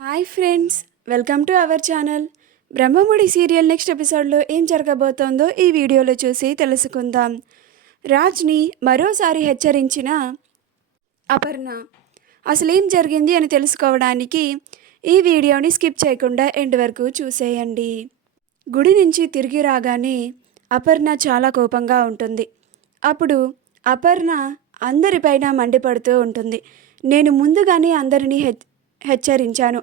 Hi friends, welcome to our channel. Brahmamudi serial next ఎపిసోడ్లో ఏం జరగబోతోందో ఈ వీడియోలో చూసి తెలుసుకుందాం. రాజ్ని మరోసారి హెచ్చరించిన అపర్ణ అసలు ఏం జరిగింది అని తెలుసుకోవడానికి ఈ వీడియోని స్కిప్ చేయకుండా ఎండ్ వరకు చూసేయండి. గుడి నుంచి తిరిగి రాగానే అపర్ణ చాలా కోపంగా ఉంటుంది. అప్పుడు అపర్ణ అందరిపైన మండిపడుతూ ఉంటుంది. నేను ముందుగానే అందరినీ హెచ్చరించాను,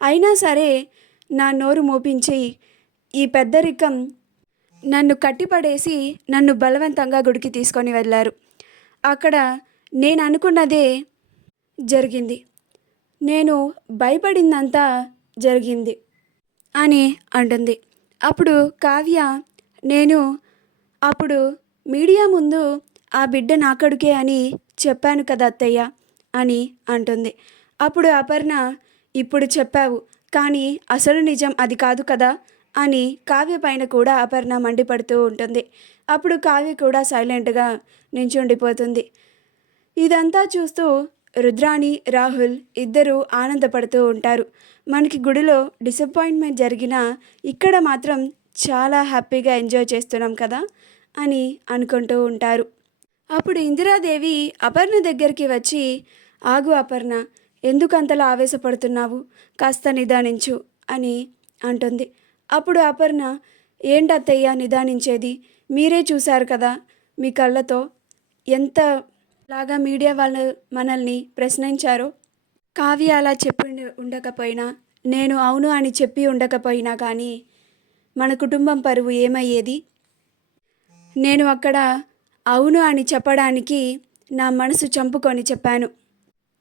అయినా సరే నా నోరు మోపించి ఈ పెద్దరికం నన్ను కట్టిపడేసి నన్ను బలవంతంగా గుడికి తీసుకొని వెళ్ళారు. అక్కడ నేను అనుకున్నదే జరిగింది, నేను భయపడిందంతా జరిగింది అని అంటుంది. అప్పుడు కావ్య, నేను అప్పుడు మీడియా ముందు ఆ బిడ్డ నా కొడుకే అని చెప్పాను కదా అత్తయ్య అని అంటుంది. అప్పుడు అపర్ణ, ఇప్పుడు చెప్పావు కానీ అసలు నిజం అది కాదు కదా అని కావ్య పైన కూడా అపర్ణ మండిపడుతూ ఉంటుంది. అప్పుడు కావ్య కూడా సైలెంట్గా నించుండిపోతుంది. ఇదంతా చూస్తూ రుద్రాణి, రాహుల్ ఇద్దరూ ఆనందపడుతూ ఉంటారు. మనకి గుడిలో డిసప్పాయింట్మెంట్ జరిగినా ఇక్కడ మాత్రం చాలా హ్యాపీగా ఎంజాయ్ చేస్తున్నాం కదా అని అనుకుంటూ ఉంటారు. అప్పుడు ఇందిరాదేవి అపర్ణ దగ్గరికి వచ్చి, ఆగు అపర్ణ, ఎందుకు అంతలా ఆవేశపడుతున్నావు, కాస్త నిదానించు అని అంటుంది. అప్పుడు అపర్ణ, ఏంటత్తయ్య నిదానించేది, మీరే చూశారు కదా మీ కళ్ళతో ఎంతలాగా మీడియా వాళ్ళు మనల్ని ప్రశ్నించారో. కావ్య అలా చెప్పి ఉండకపోయినా, నేను అవును అని చెప్పి ఉండకపోయినా కానీ మన కుటుంబం పరువు ఏమయ్యేది. నేను అక్కడ అవును అని చెప్పడానికి నా మనసు చంపుకొని చెప్పాను.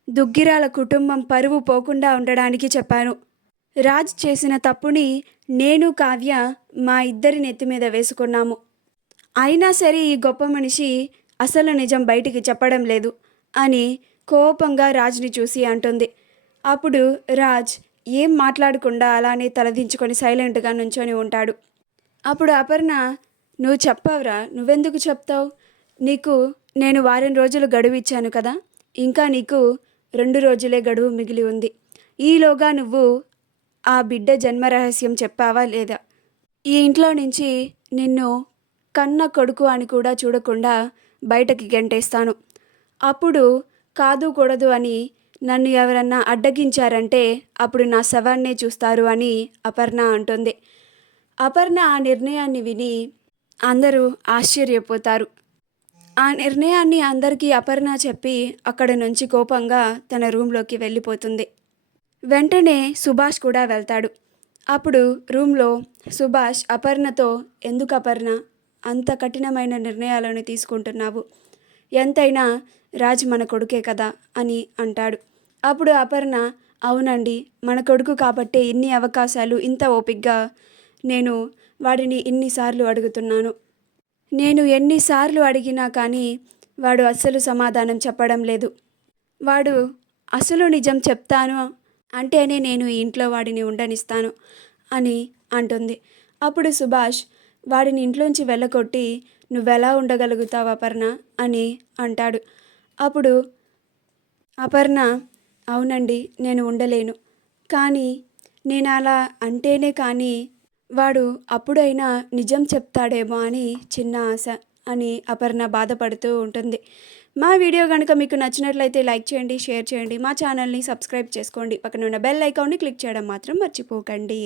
దుగ్గిరాల కుటుంబం పరువు పోకుండా ఉండడానికి చెప్పాను. రాజ్ చేసిన తప్పుని నేను కావ్య మా ఇద్దరి నెత్తి మీద వేసుకున్నాము. అయినా సరే ఈ గొప్ప మనిషి అసలు నిజం బయటికి చెప్పడం లేదు అని కోపంగా రాజ్ని చూసి అంటుంది. అప్పుడు రాజ్ ఏం మాట్లాడకుండా అలానే తలదించుకొని సైలెంట్గా నుంచొని ఉంటాడు. అప్పుడు అపర్ణ, నువ్వు చెప్పావురా, నువ్వెందుకు చెప్తావు, నీకు నేను వారం రోజులు గడువు ఇచ్చాను కదా, ఇంకా నీకు 2 రోజులే గడువు మిగిలి ఉంది. ఈలోగా నువ్వు ఆ బిడ్డ జన్మ రహస్యం చెప్పావా లేదా, ఈ ఇంట్లో నుంచి నిన్ను కన్న కొడుకు అని కూడా చూడకుండా బయటకి గెంటేస్తాను. అప్పుడు కాదు కూడదు అని నన్ను ఎవరన్నా అడ్డగించారంటే అప్పుడు నా శవాన్నే చూస్తారు అని అపర్ణ అంటుంది. అపర్ణ ఆ నిర్ణయాన్ని విని అందరూ ఆశ్చర్యపోతారు. ఆ నిర్ణయాన్ని అందరికీ అపర్ణ చెప్పి అక్కడి నుంచి కోపంగా తన రూమ్లోకి వెళ్ళిపోతుంది. వెంటనే సుభాష్ కూడా వెళ్తాడు. అప్పుడు రూమ్లో సుభాష్ అపర్ణతో, ఎందుకు అపర్ణ అంత కఠినమైన నిర్ణయాలను తీసుకుంటున్నావు, ఎంతైనా రాజ్ మన కొడుకే కదా అని అంటాడు. అప్పుడు అపర్ణ, అవునండి మన కొడుకు కాబట్టే ఇన్ని అవకాశాలు ఇంత ఓపికగా నేను వాడిని ఇన్నిసార్లు అడుగుతున్నాను. నేను ఎన్నిసార్లు అడిగినా కానీ వాడు అస్సలు సమాధానం చెప్పడం లేదు. వాడు అసలు నిజం చెప్తాను అంటేనే నేను ఈ ఇంట్లో వాడిని ఉండనిస్తాను అని అంటుంది. అప్పుడు సుభాష్ వాడిని ఇంట్లోంచి వెళ్ళగొట్టి నువ్వెలా ఉండగలుగుతావు అపర్ణ అని అంటాడు. అప్పుడు అపర్ణ, అవునండి నేను ఉండలేను, కానీ నేను అలా అంటేనే కానీ వాడు అప్పుడైనా నిజం చెప్తాడేమో అని చిన్న ఆశ అని అపర్ణ బాధపడుతూ ఉంటుంది. మా వీడియో కనుక మీకు నచ్చినట్లయితే లైక్ చేయండి, షేర్ చేయండి, మా ఛానల్ని సబ్స్క్రైబ్ చేసుకోండి, పక్కన ఉన్న బెల్ ఐకాన్ని క్లిక్ చేయడం మాత్రం మర్చిపోకండి.